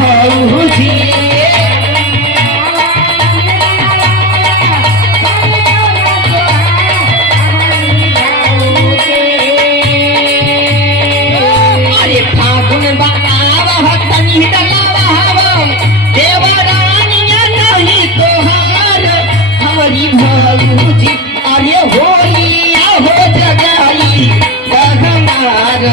भौजी अरे फागुन बाबा तनी डलावा देवरानिया नहीं तोहार हमारी भौजी अरे होलिया हो जगाई हमार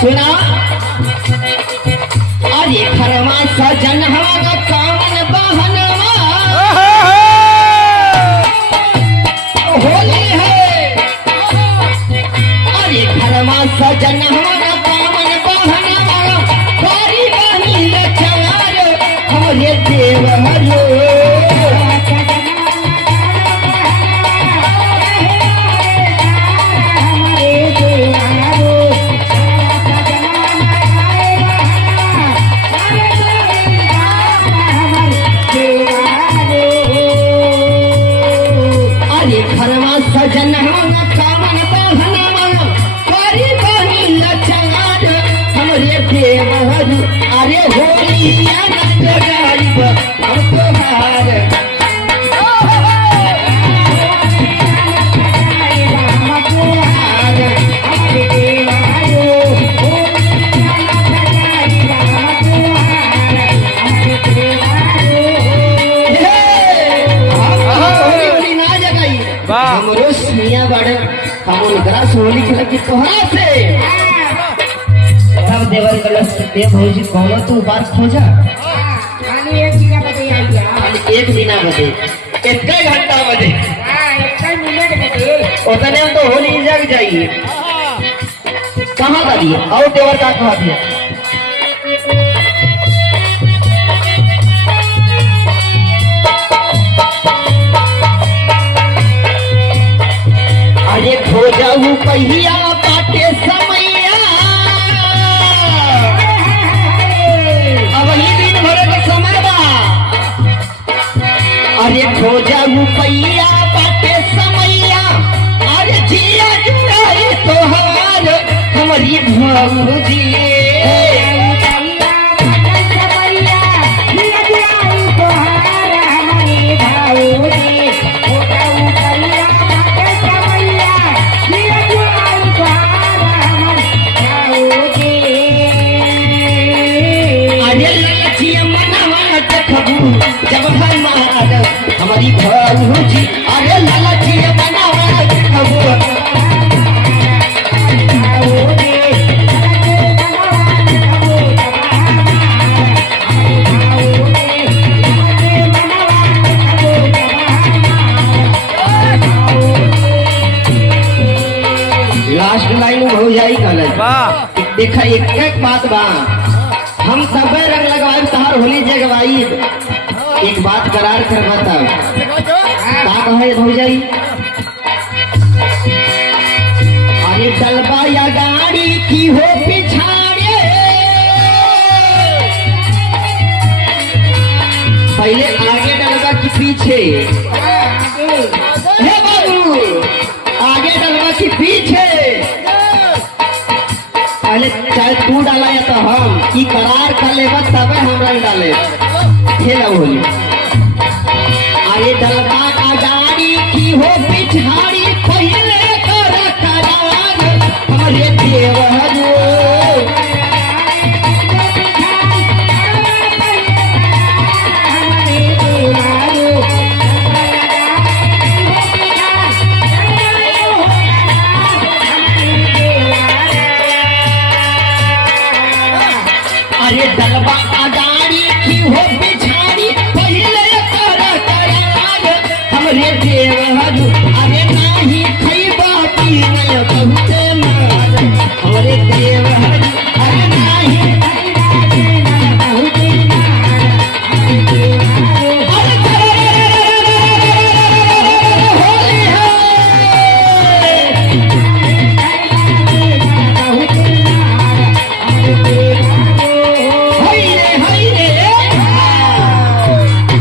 सुना अरे खरमा सजन हमारा कामन बहनवा होली है अरे खरमा सजन हमारा कामन बहनवा सारी बनी लचार हमारे देवरो सजन कामन बहनवा करी बनी लचार हमरे देवर अरे होलिया जगाइब हम तोहार हमरो सुनिया बड़े हम उनकरा सोली खेल की तोहरा से तब देवर कलश दे भौजी कौन तू बात खोजा खाली एक दिन बजे आइया खाली एक दिन बजे एक घंटा बजे हां एक मिनट बजे ओतने तो होली जग जाइए कहां का दिए और देवर का कहा दिया अरे खो जाऊ पहिया काटे समैया अब ही दिन भर का समय बा अरे खो जाऊ पहिया काटे समैया अरे जिया जुड़ाई तोहार हमारी भौजी जब हमार हमारी भौजी अरे लाला जी बनावा लास्ट लाइन हो जाई कल देखा एक बात बा हम सब रंग लगवाई तहार होली जगवाई एक बात करार कर बताओ का कहे भौजाई अरे डलबा या गाड़ी की हो पिछाड़े पहले आगे डलबा की पीछे हे बाबू आगे डलबा की पीछे पहले चाहे तू डाला या तो हम की करार कर ले तब हमरा डाले खेला होली